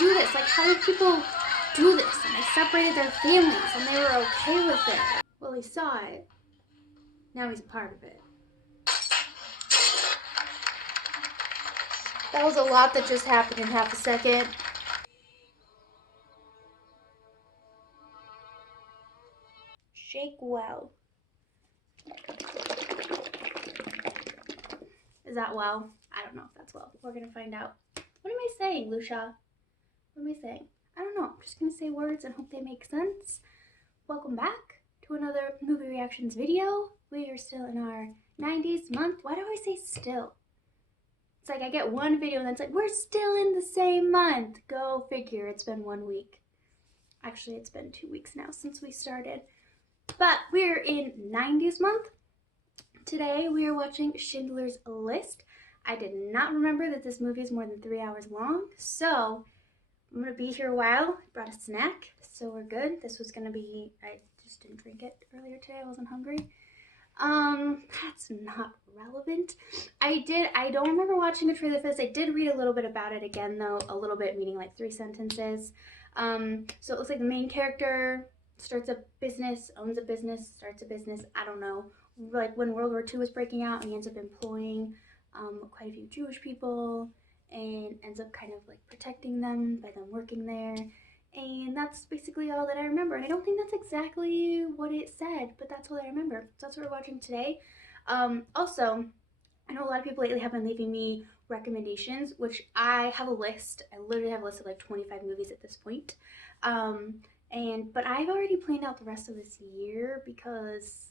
do this? Like, how did people do this? And they separated their families and they were okay with it. Well, he saw it. Now he's a part of it. That was a lot that just happened in half a second. Shake well. Is that well? I don't know if that's well. We're gonna find out. What am I saying, Lucia? What am I saying? I don't know. I'm just gonna say words and hope they make sense. Welcome back to another movie reactions video. We are still in our 90s month. Why do I say still? It's like I get one video and then it's like, we're still in the same month. Go figure, it's been 1 week. Actually, it's been 2 weeks now since we started. But we're in 90s month. Today we are watching Schindler's List. I did not remember that this movie is more than 3 hours long, so I'm gonna be here a while. I brought a snack, so we're good. This was gonna be, I just didn't drink it earlier today, I wasn't hungry. That's not relevant. I don't remember watching a trailer for this. I did read a little bit about it again though, a little bit, meaning like 3 sentences. So it looks like the main character starts a business, owns a business, starts a business, I don't know. Like when World War II was breaking out, and he ends up employing quite a few Jewish people and ends up kind of like protecting them by them working there. And that's basically all that I remember. And I don't think that's exactly what it said, but that's all I remember. So that's what we're watching today. Also, I know a lot of people lately have been leaving me recommendations, which I have a list. I literally have a list of like 25 movies at this point. But I've already planned out the rest of this year because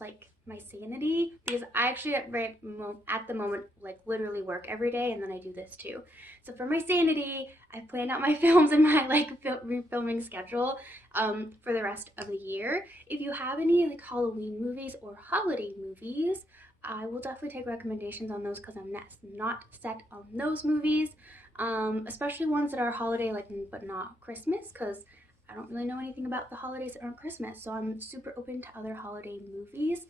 like my sanity, because I actually at the moment like literally work every day, and then I do this too. So for my sanity, I've planned out my films and my like filming schedule for the rest of the year. If you have any like Halloween movies or holiday movies, I will definitely take recommendations on those because I'm not set on those movies, especially ones that are holiday like but not Christmas, because I don't really know anything about the holidays that aren't Christmas, so I'm super open to other holiday movies.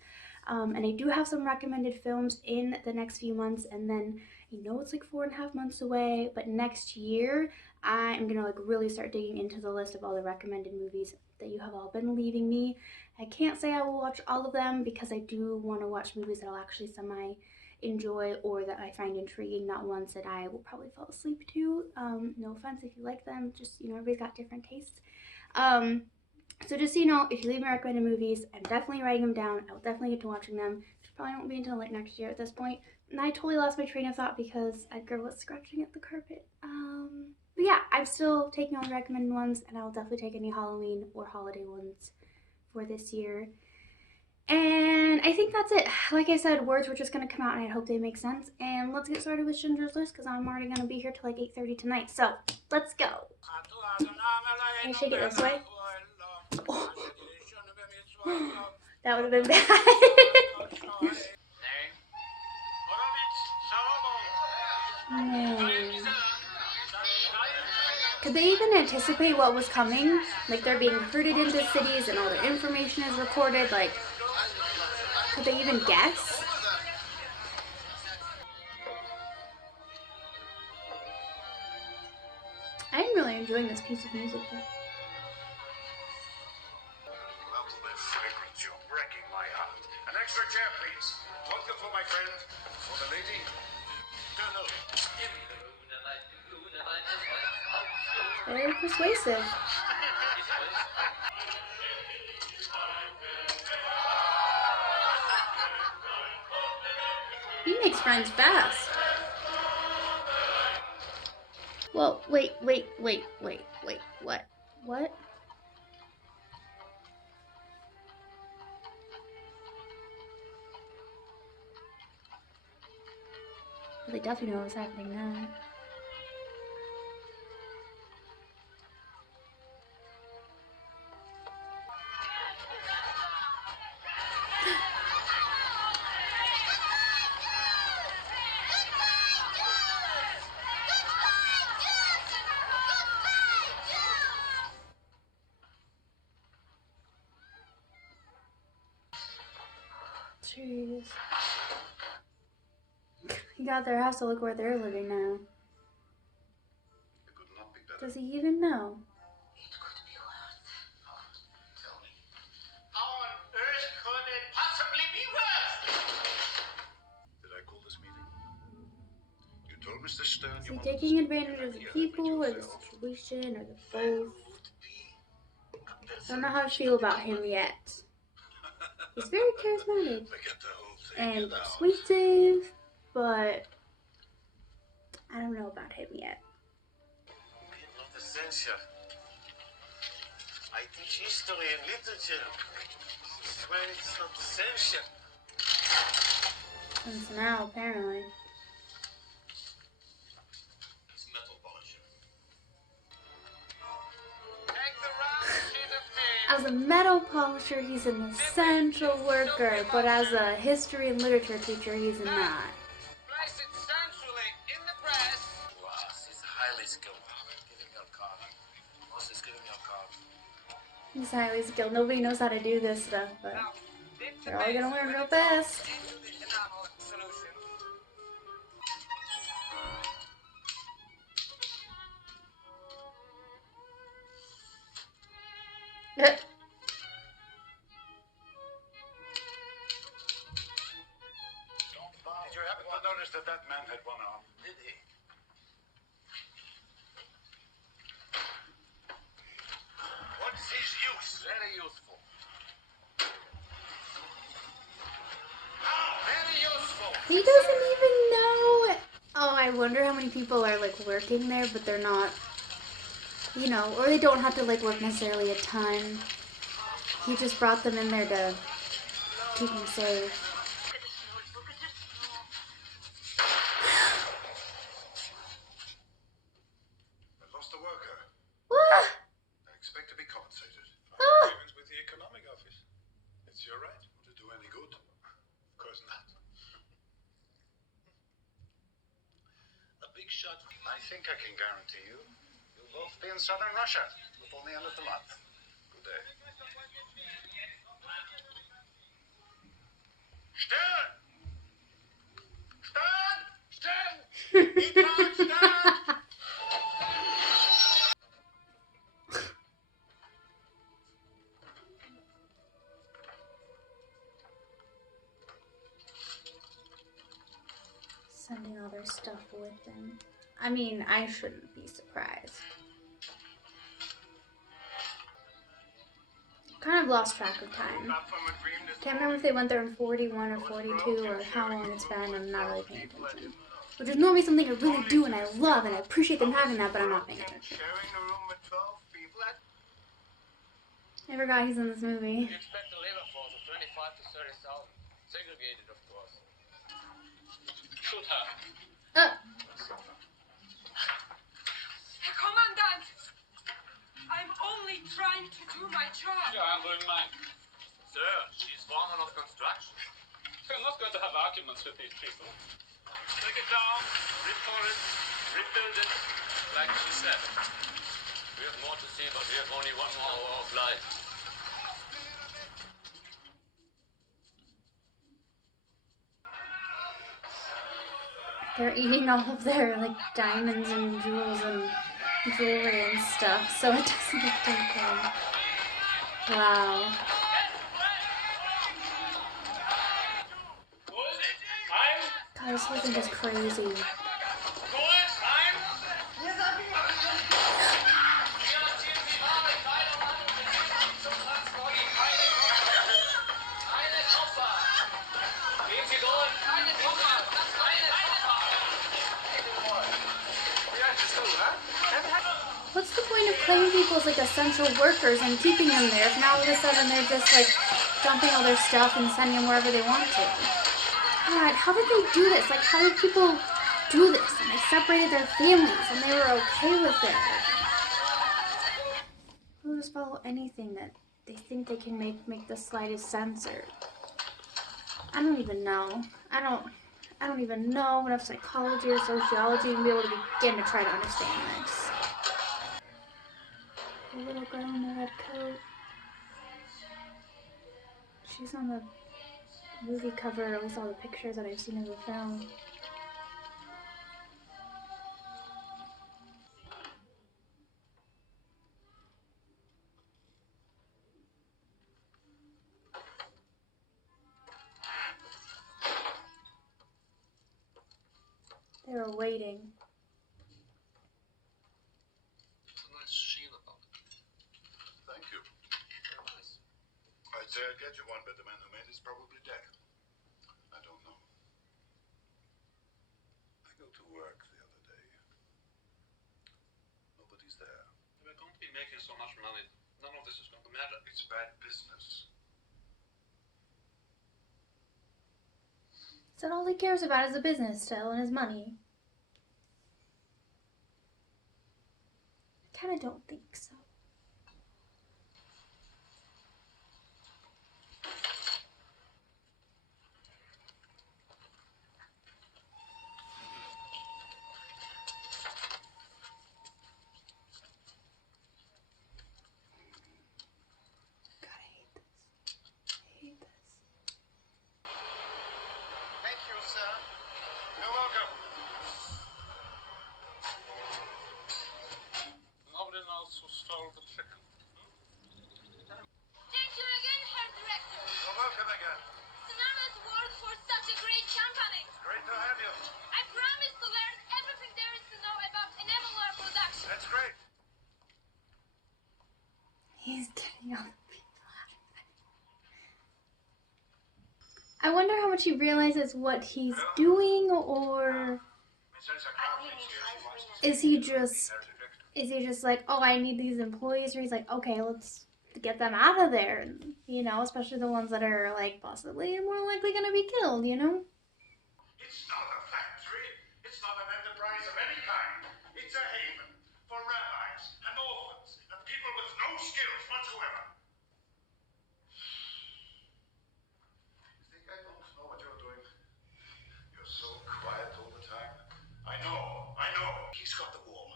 And I do have some recommended films in the next few months, and then I know it's like 4.5 months away, but next year I'm gonna like really start digging into the list of all the recommended movies that you have all been leaving me. I can't say I will watch all of them because I do want to watch movies that I'll actually semi enjoy or that I find intriguing, not ones that I will probably fall asleep to. No offense if you like them, just, you know, everybody's got different tastes. So just so you know, if you leave me recommended movies, I'm definitely writing them down. I will definitely get to watching them. Which probably won't be until like next year at this point. And I totally lost my train of thought because Edgar was scratching at the carpet. But yeah, I'm still taking all the recommended ones, and I will definitely take any Halloween or holiday ones for this year. And I think that's it. Like I said, words were just going to come out and I hope they make sense. And let's get started with Schindler's List because I'm already going to be here till like 8:30 tonight. So let's go. Can I shake it this way? Oh. That would have been bad. Could they even anticipate what was coming? Like they're being herded into cities and all their information is recorded. Like, could they even guess? I'm really enjoying this piece of music though. Lovely fragrance, you're breaking my heart. An extra chair, please. Vodka for my friend. For the lady. Colonel. Very persuasive. He makes friends fast. Well, wait, what? What? They definitely know what's happening now. Jeez. You got their house to look where they're living now. Does he even know? It could be worse. Oh, tell me. How on earth could it possibly be worse? Did I call this meeting? You told Mr. Stern Is you he wanted taking to advantage of the people, or the situation, or the both? I don't know how I feel about him yet. He's very charismatic Forget the whole thing. and Get out. persuasive, but I don't know about him yet. Not essential. I teach history and literature. I swear it's not essential. And so now, apparently. It's metal polisher. Take the round sheet of tin. As a metal polisher, he's an essential worker, but as a history and literature teacher, he's not. Place it centrally in the press. Wow, he's highly skilled. Give him your card. Moses, give him your card. He's highly skilled. Nobody knows how to do this stuff, but they're all gonna learn real fast. Into the enamel solution. Did you happen to notice that that man had one arm? Did he? What's his use? Very useful. Very useful. He doesn't even know. Oh, I wonder how many people are like working there, but they're not, you know, or they don't have to like work necessarily a ton. He just brought them in there to keep them safe. I lost a worker. Ah! I expect to be compensated. Ah! Agreements with the economic office. It's your right. Would it do any good? Of course not. A big shot. I think I can guarantee you, you'll both be in southern Russia before the end of the month. Good day. Stern! Stern! Stern! Stern! Sending all their stuff with them. I mean, I shouldn't be surprised. Kind of lost track of time. Can't remember if they went there in 41 or 42 or how long it's been. I'm not really paying attention. Which is normally something I really do and I love and I appreciate them having that, but I'm not paying attention. I forgot he's in this movie. We expect a labor force of 25 to 30,000. Segregated, of course. Shoot her. Herr Kommandant! I'm only trying to do my job. Yeah, I'm doing mine. Sir, she's foreman of construction. We're not going to have arguments with these people. Take it down, restore it, rebuild it, like she said. We have more to see, but we have only 1 more hour of light. They're eating all of their like diamonds and jewels and jewelry and stuff, so it doesn't look taken. Wow. God, this whole thing is crazy. What's the point of claiming people as like essential workers and keeping them there if now all of a sudden they're just like dumping all their stuff and sending them wherever they want to? God, how did they do this? Like, how did people do this? And they separated their families and they were okay with it. People just follow anything that they think they can make the slightest sense, or I don't even know. I don't even know enough psychology or sociology to be able to begin to try to understand this. The little girl in the red coat. She's on the movie cover, or at least all the pictures that I've seen of the film. They were waiting. It's a nice sheen about it. Thank you. Very nice. I'd say I'd get you one, but the man who made it's probably dead. I don't know. I go to work the other day. Nobody's there. We're going to be making so much money. None of this is going to matter. It's bad business. So all he cares about is the business still and his money. I kind of don't think so. God, I hate this. I hate this. Thank you, sir. You're welcome. Nobody knows who stole the chicken. Thank you again, Herr Director. You're welcome again. Tsunamis work for such a great company. Great to have you. I promise to learn everything there is to know about enamel production. That's great. He's getting all the people out of it. I wonder how much he realizes what he's doing, or is he just like, oh, I need these employees, or he's like, okay, let's get them out of there, you know, especially the ones that are like possibly more likely gonna be killed, you know? It's not a factory. It's not an enterprise of any kind. It's a haven for rabbis and orphans and people with no skills whatsoever. You think I don't know what you're doing? You're so quiet all the time. I know. He's got the war,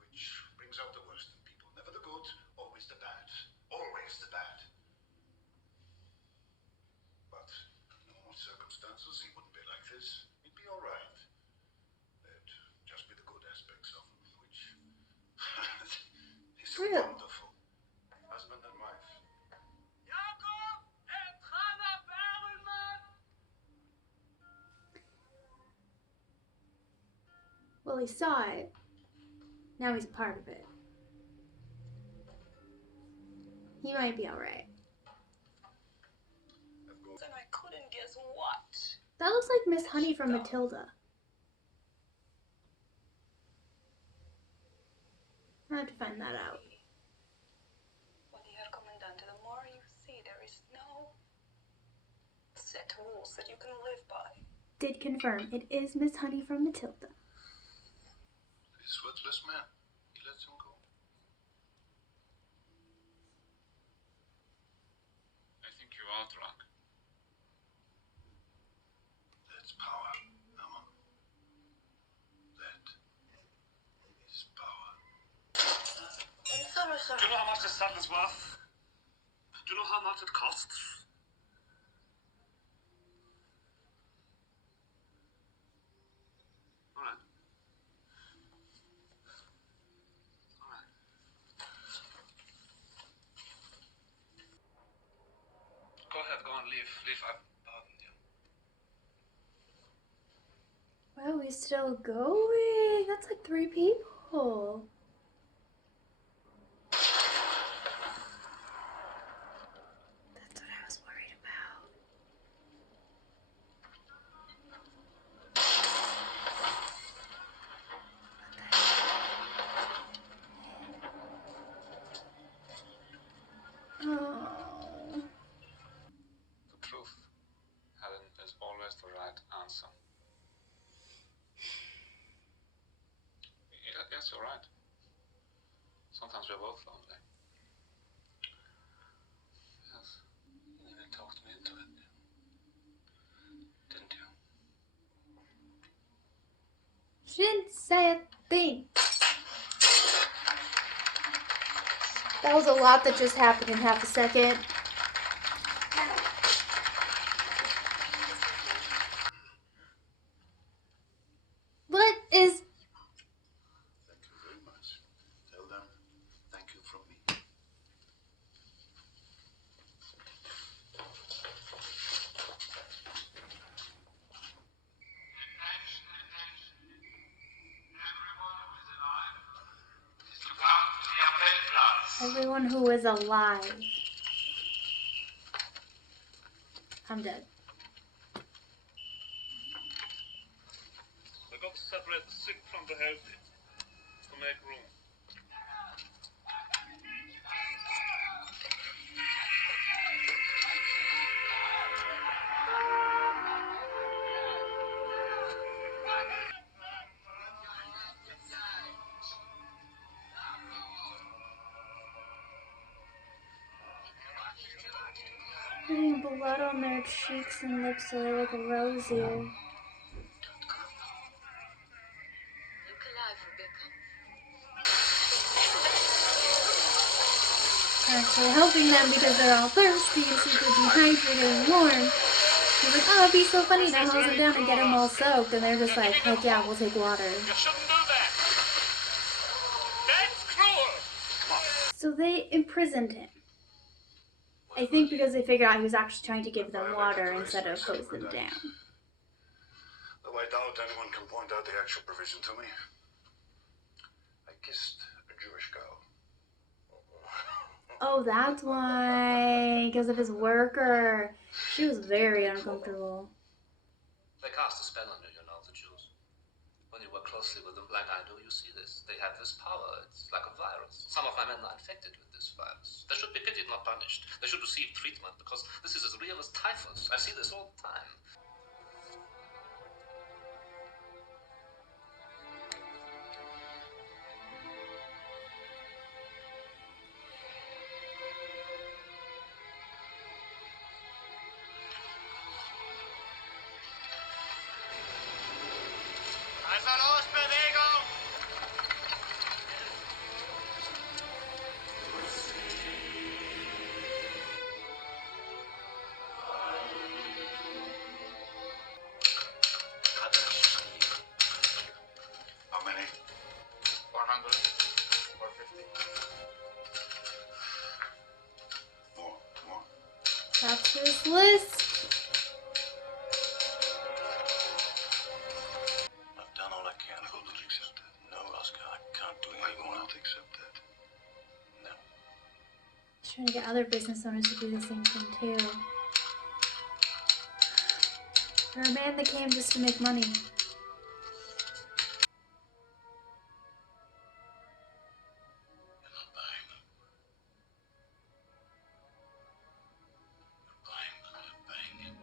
which brings out the worst in people. Never the good, always the bad. Always the bad. But in normal circumstances, he wouldn't be like this. He'd be all right. There'd just be the good aspects of him, which is Really? wonderful. Husband and wife. Jakob, et Hanna Perlman. Well, he saw it. Now he's a part of it. He might be alright. And I couldn't guess what. That looks like Miss Honey from Matilda. I have to find that out. When you are Commandante, the more you see there is no set rules that you can live by. Did confirm, it is Miss Honey from Matilda. This worthless man. He lets him go. I think you are drunk. That's power, Amma. That is power. Sorry, sir. Do you know how much this saddle's worth? Do you know how much it costs? All right. Go ahead, go and leave. I pardon you. Wow, he's still going. That's like 3 people. That's what I was worried about. Oh. The truth, Helen, is always the right answer. Yes, you're right. Sometimes we're both lonely. Yes. You even talked me into it. Didn't you? She didn't say a thing. That was a lot that just happened in half a second. What is... Thank you very much. Tell them thank you from me. Everyone who is alive. I'm dead. We've got to separate the sick from the healthy to make room. Putting blood on their cheeks and lips so they look rosier. Look alive, Rebecca. Actually helping them because they're all thirsty and super dehydrated and warm. He's like, oh, it'd be so funny to hose them down and get them all soaked. And they're just like, heck yeah, we'll take water. You shouldn't do that. That's cruel. So they imprisoned him. I think because they figured out he was actually trying to give them water instead of hose them down. Though I doubt anyone can point out the actual provision to me. I kissed a Jewish girl. Oh, that's why. Because of his worker. She was very uncomfortable. They cast a spell on you, you know, the Jews. When you work closely with them, like I do, you see this. They have this power. It's like a virus. Some of my men are infected with this virus. They should be pitied, not punished. They should receive treatment because this is as real as typhus. I see this all the time. Also los, Bewegung! How many? 400, 450. More. That's his list. I've done all I can. I will not accept that. No, Oscar, I can't do it. I will not accept that. No. He's trying to get other business owners to do the same thing too. For a man that came just to make money. You're not buying them. You're buying them. You're paying him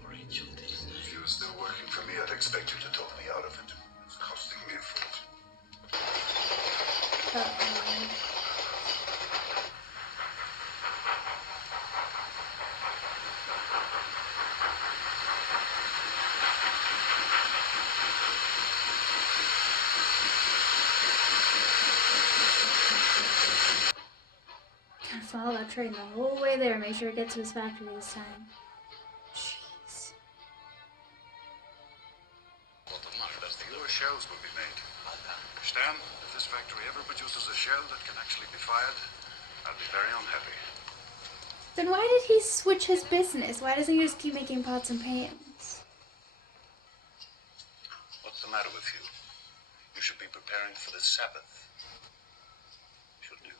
for each of these things. If you were still working for me, I'd expect you to talk me out of it. It's costing me a fortune. Uh-oh. Follow that train the whole way there. Make sure it gets to his factory this time. Jeez. Fewer shells will be made. Stan, if this factory ever produces a shell that can actually be fired, I'll be very unhappy. Then why did he switch his business? Why doesn't he just keep making pots and pans? What's the matter with you? You should be preparing for the Sabbath. Shouldn't you?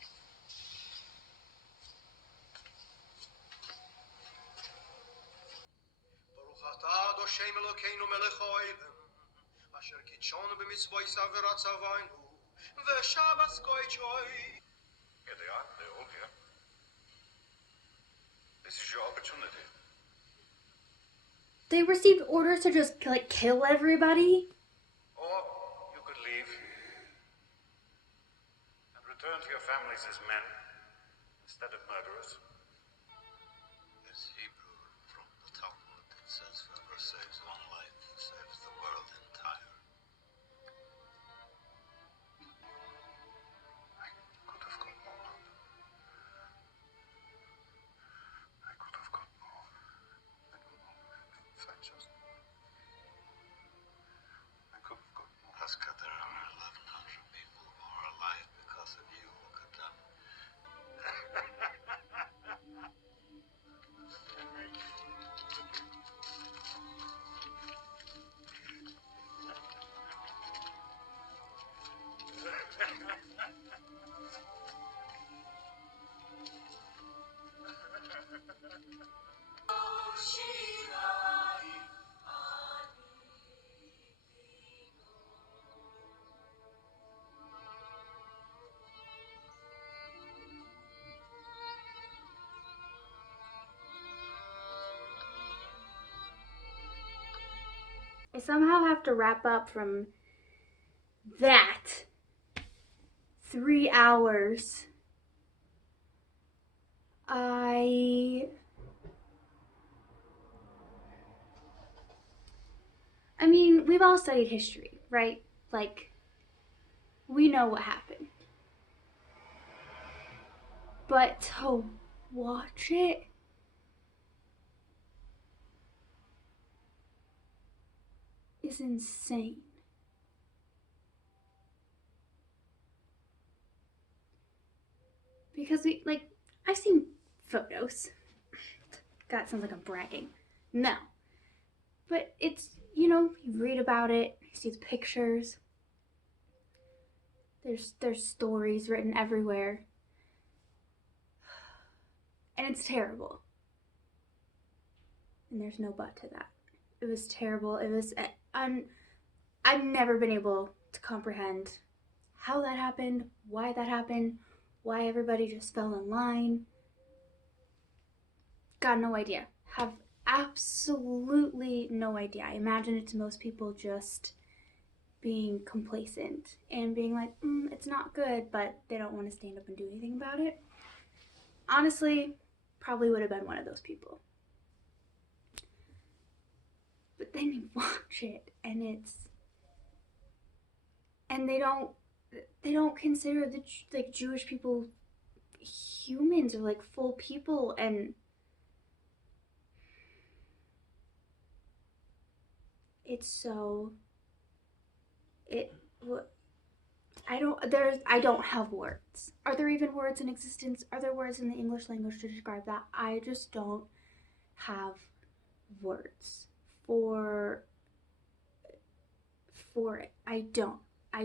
Here they are. They're all here. This is your opportunity. They received orders to just like kill everybody? Or you could leave and return to your families as men instead of murderers. This Hebrew from the Talmud says whoever saves one life saves the world entire. I could have got more. I could have got more. If I just... I could have got more. Oscar, there are 1,100 people who are alive because of you. Look at them. I somehow have to wrap up from that 3 hours. I mean, we've all studied history, right? Like, we know what happened. But to watch it is insane. Because I've seen photos. God, sounds like I'm bragging. No. But it's, you read about it, you see the pictures. There's stories written everywhere. And it's terrible. And there's no but to that. It was terrible. It was, I've never been able to comprehend how that happened, why why everybody just fell in line. Got no idea. Have absolutely no idea. I imagine it to most people just being complacent and being like, it's not good, but they don't want to stand up and do anything about it. Honestly, probably would have been one of those people. But then you watch it and they don't consider the Jewish people humans or like full people, and it's so I don't have words. Are there even words in existence? Are there words in the English language to describe that? I just don't have words for it. I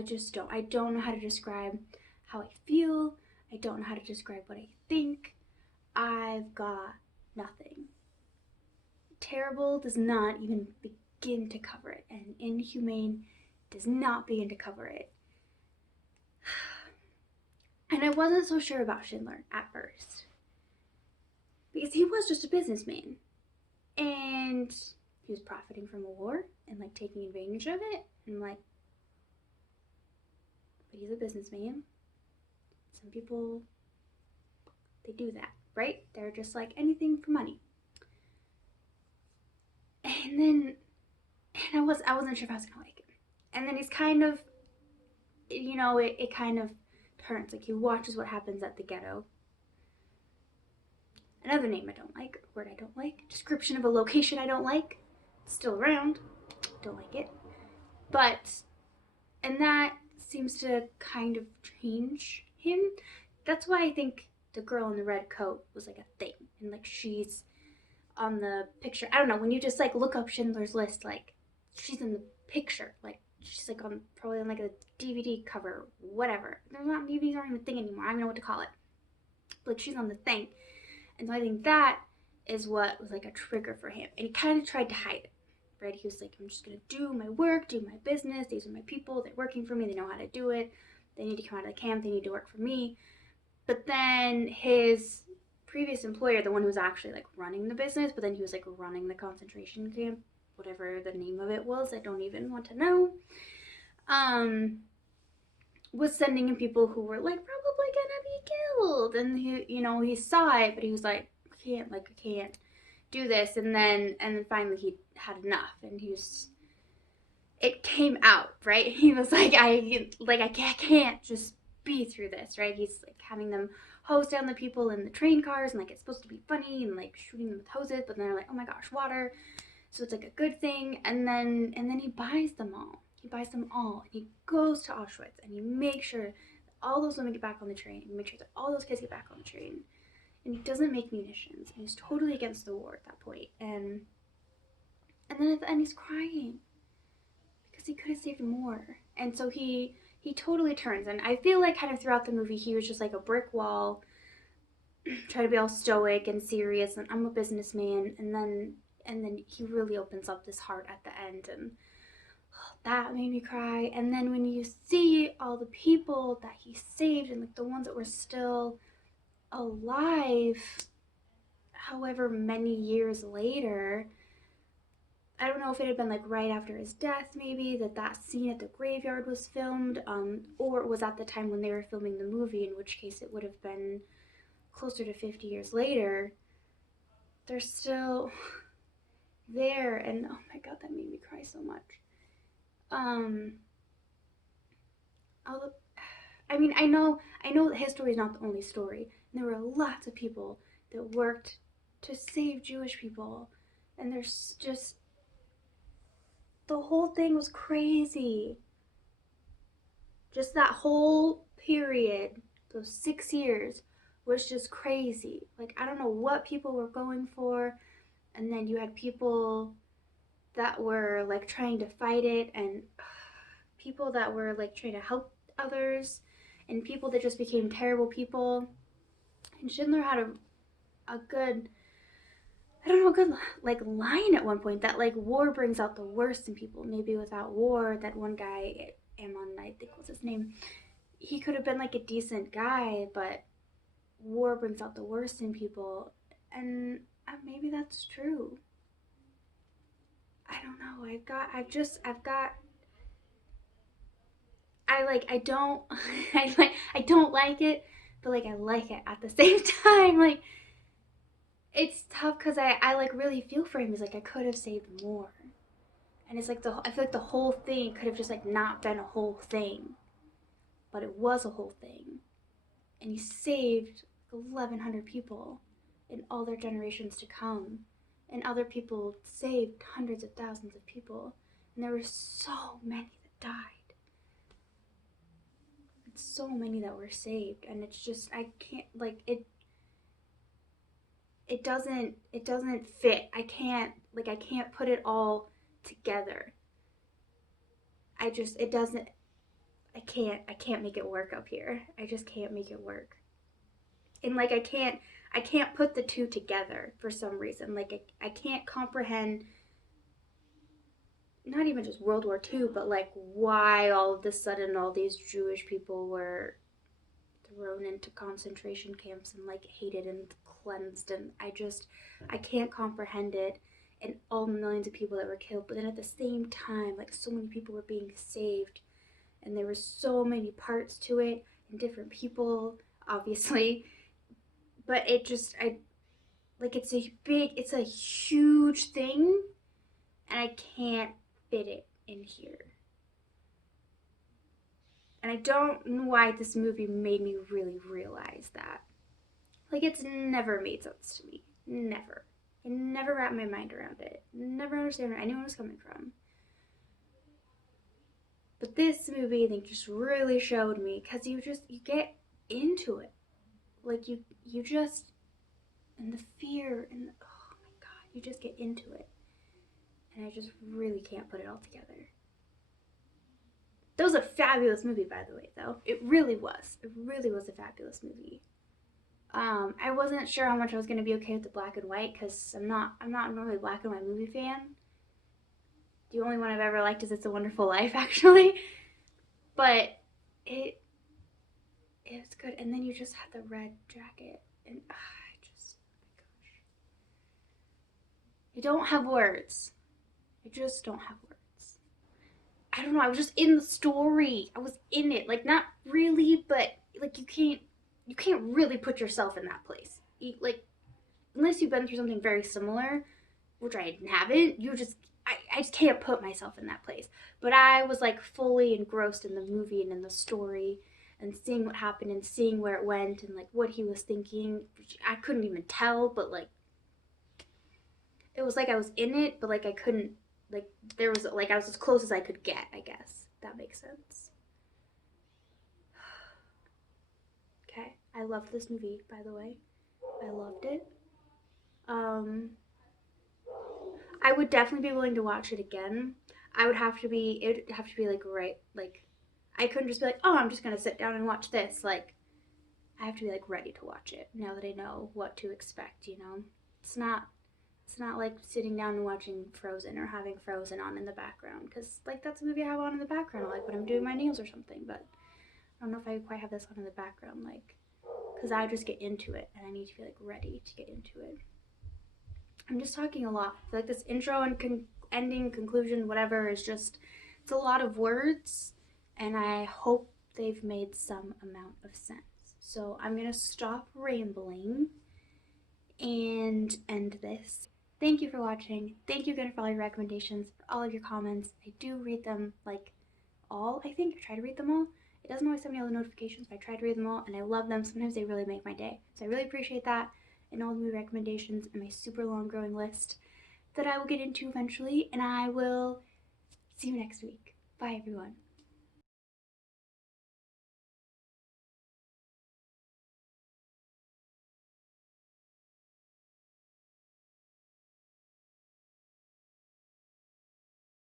just don't. I don't know how to describe how I feel. I don't know how to describe what I think. I've got nothing. Terrible does not even begin to cover it, and inhumane does not begin to cover it. And I wasn't so sure about Schindler at first, because he was just a businessman, and he was profiting from a war and like taking advantage of it, and like, but he's a businessman. Some people, they do that, right? They're just like anything for money. And I wasn't sure if I was gonna like it. And then he's kind of, it kind of turns. Like, he watches what happens at the ghetto. Another name I don't like, word I don't like, description of a location I don't like. It's still around, don't like it. And that seems to kind of change him. That's why I think the girl in the red coat was like a thing. And like, she's on the picture. I don't know, when you just like look up Schindler's List, like, she's in the picture. Like, she's like probably on like a DVD cover, whatever. DVDs aren't even a thing anymore. I don't know what to call it. But like, she's on the thing. And so I think that is what was like a trigger for him. And he kind of tried to hide it, right? He was like, I'm just going to do my work, do my business. These are my people. They're working for me. They know how to do it. They need to come out of the camp. They need to work for me. But then his previous employer, the one who was actually like running the business, but then he was like running the concentration camp, whatever the name of it was, I don't even want to know, was sending in people who were like probably gonna be killed. And he saw it, but he was like, I can't do this. And then finally he had enough, and it came out, right? He was like, I can't just be through this, right? He's like having them hose down the people in the train cars, and like, it's supposed to be funny, and like shooting them with hoses, but then they're like, oh my gosh, water. So it's like a good thing. And then he buys them all. And he goes to Auschwitz, and he makes sure that all those women get back on the train, and make sure that all those kids get back on the train. And he doesn't make munitions, and he's totally against the war at that point. And then at the end he's crying because he could have saved more. And so he totally turns. And I feel like kind of throughout the movie he was just like a brick wall, try to be all stoic and serious, and I'm a businessman, and then he really opens up his heart at the end, and that made me cry. And then when you see all the people that he saved, and like the ones that were still alive however many years later, I don't know if it had been like right after his death, maybe that scene at the graveyard was filmed, or it was at the time when they were filming the movie, in which case it would have been closer to 50 years later. They're still there, and oh my god, that made me cry so much. I mean, I know that his story is not the only story. And there were lots of people that worked to save Jewish people, and there's just, the whole thing was crazy. Just that whole period, those 6 years, was just crazy. Like, I don't know what people were going for, and then you had people that were like trying to fight it, and people that were like trying to help others, and people that just became terrible people. And Schindler had a good, I don't know, a good like line at one point that like war brings out the worst in people. Maybe without war, that one guy, Amon, I think was his name, he could have been like a decent guy, but war brings out the worst in people. And maybe that's true. I don't know. I don't I don't like it, but like I like it at the same time. Like, it's tough because I like really feel for him. He's like, I could have saved more. And it's like I feel like the whole thing could have just like not been a whole thing. But it was a whole thing. And he saved 1,100 people and all their generations to come. And other people saved hundreds of thousands of people. And there were so many that died. And so many that were saved. And it's just, I can't, like, it doesn't fit. I can't put it all together. I can't make it work up here. I just can't make it work. And like I can't put the two together for some reason. Like I can't comprehend not even just World War II, but like why all of a sudden all these Jewish people were thrown into concentration camps and like hated and cleansed, and I can't comprehend it, and all the millions of people that were killed. But then at the same time, like so many people were being saved, and there were so many parts to it and different people, obviously. But it's a huge thing, and I can't fit it in here. And I don't know why this movie made me really realize that. Like, it's never made sense to me. Never. I never wrapped my mind around it. Never understand where anyone was coming from. But this movie, I think, just really showed me, because you get into it. Like, you just, and the fear, and oh my god, you just get into it. And I just really can't put it all together. That was a fabulous movie, by the way, though. It really was. It really was a fabulous movie. I wasn't sure how much I was going to be okay with the black and white, because I'm not normally a black and white movie fan. The only one I've ever liked is It's a Wonderful Life, actually. But it was good. And then you just had the red jacket, and oh my gosh. I don't have words. I just don't have words. I don't know, I was just in the story. I was in it. Like, not really, but like you can't really put yourself in that place. Like, unless you've been through something very similar, which I haven't, I just can't put myself in that place. But I was like fully engrossed in the movie and in the story, and seeing what happened and seeing where it went and like what he was thinking. I couldn't even tell, but like it was like I was in it, but like I couldn't, like there was like I was as close as I could get, I guess. That makes sense. Okay, I loved this movie, by the way. I loved it. I would definitely be willing to watch it again. It would have to be like right, like I couldn't just be like, oh, I'm just gonna sit down and watch this. Like, I have to be like ready to watch it now that I know what to expect, you know? It's not like sitting down and watching Frozen or having Frozen on in the background, because like that's a movie I have on in the background, like when I'm doing my nails or something. But I don't know if I quite have this on in the background, like, because I just get into it and I need to be like ready to get into it. I'm just talking a lot. I feel like this intro and ending, conclusion, whatever, is just, it's a lot of words, and I hope they've made some amount of sense. So I'm gonna stop rambling and end this. Thank you for watching. Thank you again for all your recommendations, for all of your comments. I do read them, like, all, I think. I try to read them all. It doesn't always send me all the notifications, but I try to read them all, and I love them. Sometimes they really make my day. So I really appreciate that, and all the movie recommendations and my super long growing list that I will get into eventually, and I will see you next week. Bye, everyone.